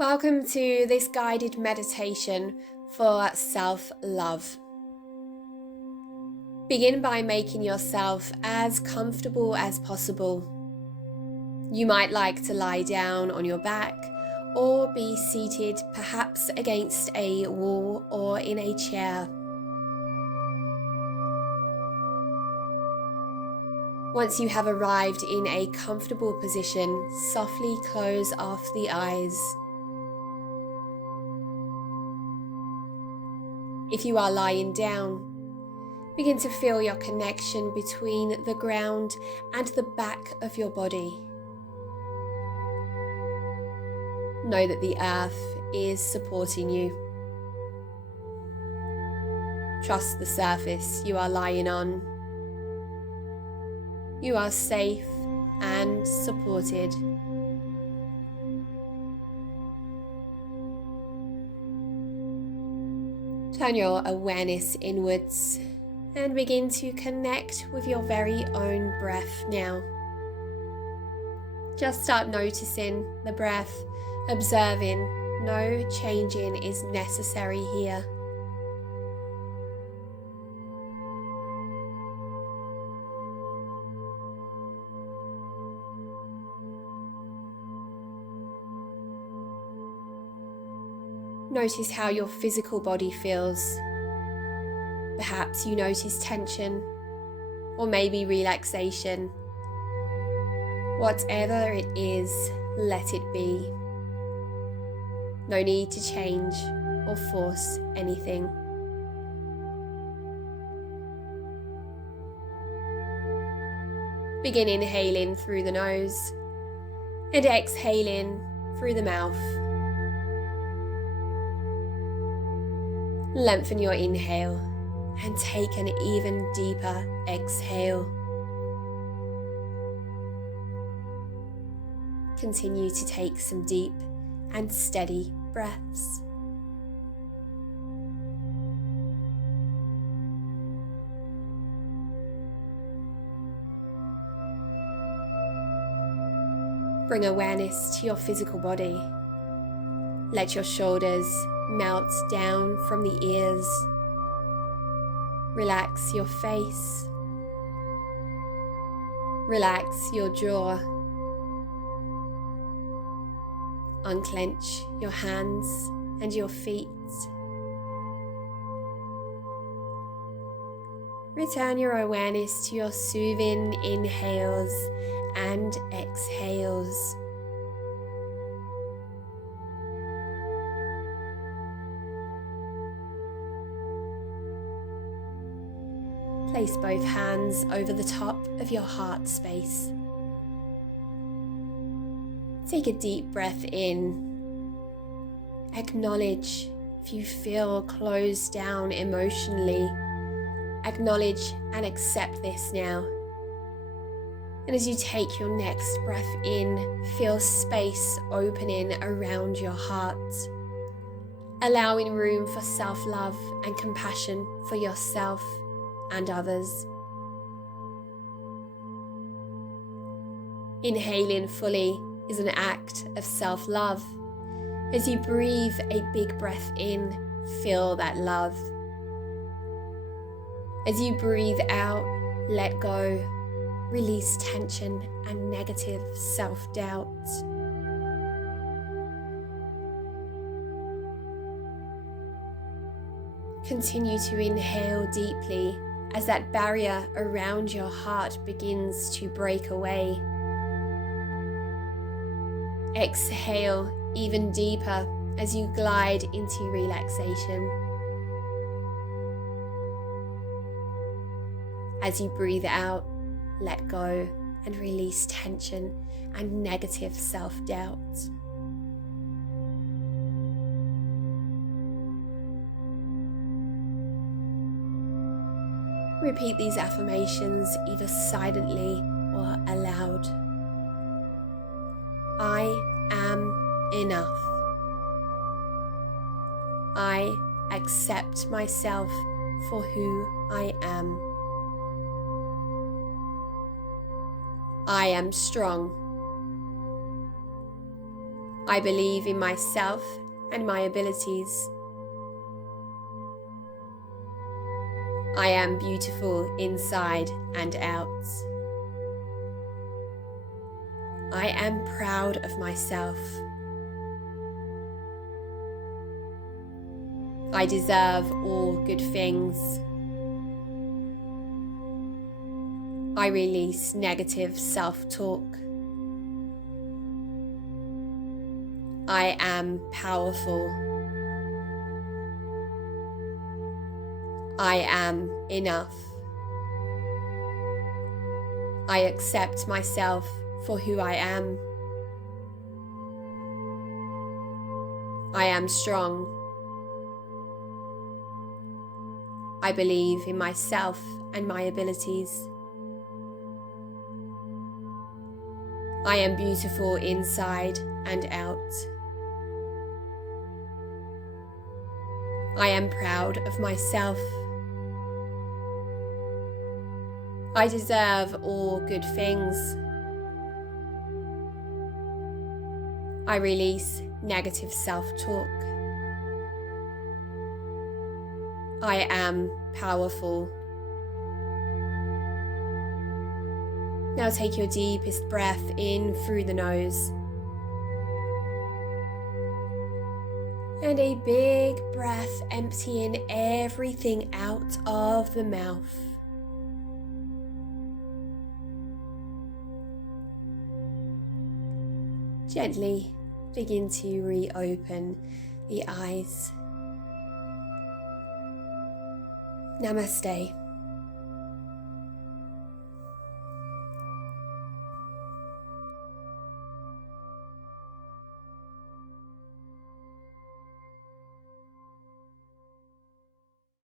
Welcome to this guided meditation for self-love. Begin by making yourself as comfortable as possible. You might like to lie down on your back or be seated perhaps against a wall or in a chair. Once you have arrived in a comfortable position, softly close off the eyes. If you are lying down, begin to feel your connection between the ground and the back of your body. Know that the earth is supporting you. Trust the surface you are lying on. You are safe and supported. Turn your awareness inwards and begin to connect with your very own breath now. Just start noticing the breath, observing. No changing is necessary here. Notice how your physical body feels. Perhaps you notice tension or maybe relaxation. Whatever it is, let it be. No need to change or force anything. Begin inhaling through the nose and exhaling through the mouth. Lengthen your inhale and take an even deeper exhale. Continue to take some deep and steady breaths. Bring awareness to your physical body. Let your shoulders melt down from the ears. Relax your face. Relax your jaw. Unclench your hands and your feet. Return your awareness to your soothing inhales and exhales. Place both hands over the top of your heart space. Take a deep breath in. Acknowledge if you feel closed down emotionally. Acknowledge and accept this now. And as you take your next breath in, feel space opening around your heart, allowing room for self-love and compassion for yourself and others. Inhaling fully is an act of self-love. As you breathe a big breath in, feel that love. As you breathe out, let go, release tension and negative self-doubt. Continue to inhale deeply as that barrier around your heart begins to break away. Exhale even deeper as you glide into relaxation. As you breathe out, let go and release tension and negative self-doubt. Repeat these affirmations either silently or aloud. I am enough. I accept myself for who I am. I am strong. I believe in myself and my abilities. I am beautiful inside and out. I am proud of myself. I deserve all good things. I release negative self-talk. I am powerful. I am enough. I accept myself for who I am. I am strong. I believe in myself and my abilities. I am beautiful inside and out. I am proud of myself. I deserve all good things. I release negative self-talk. I am powerful. Now take your deepest breath in through the nose. And a big breath emptying everything out of the mouth. Gently begin to reopen the eyes. Namaste.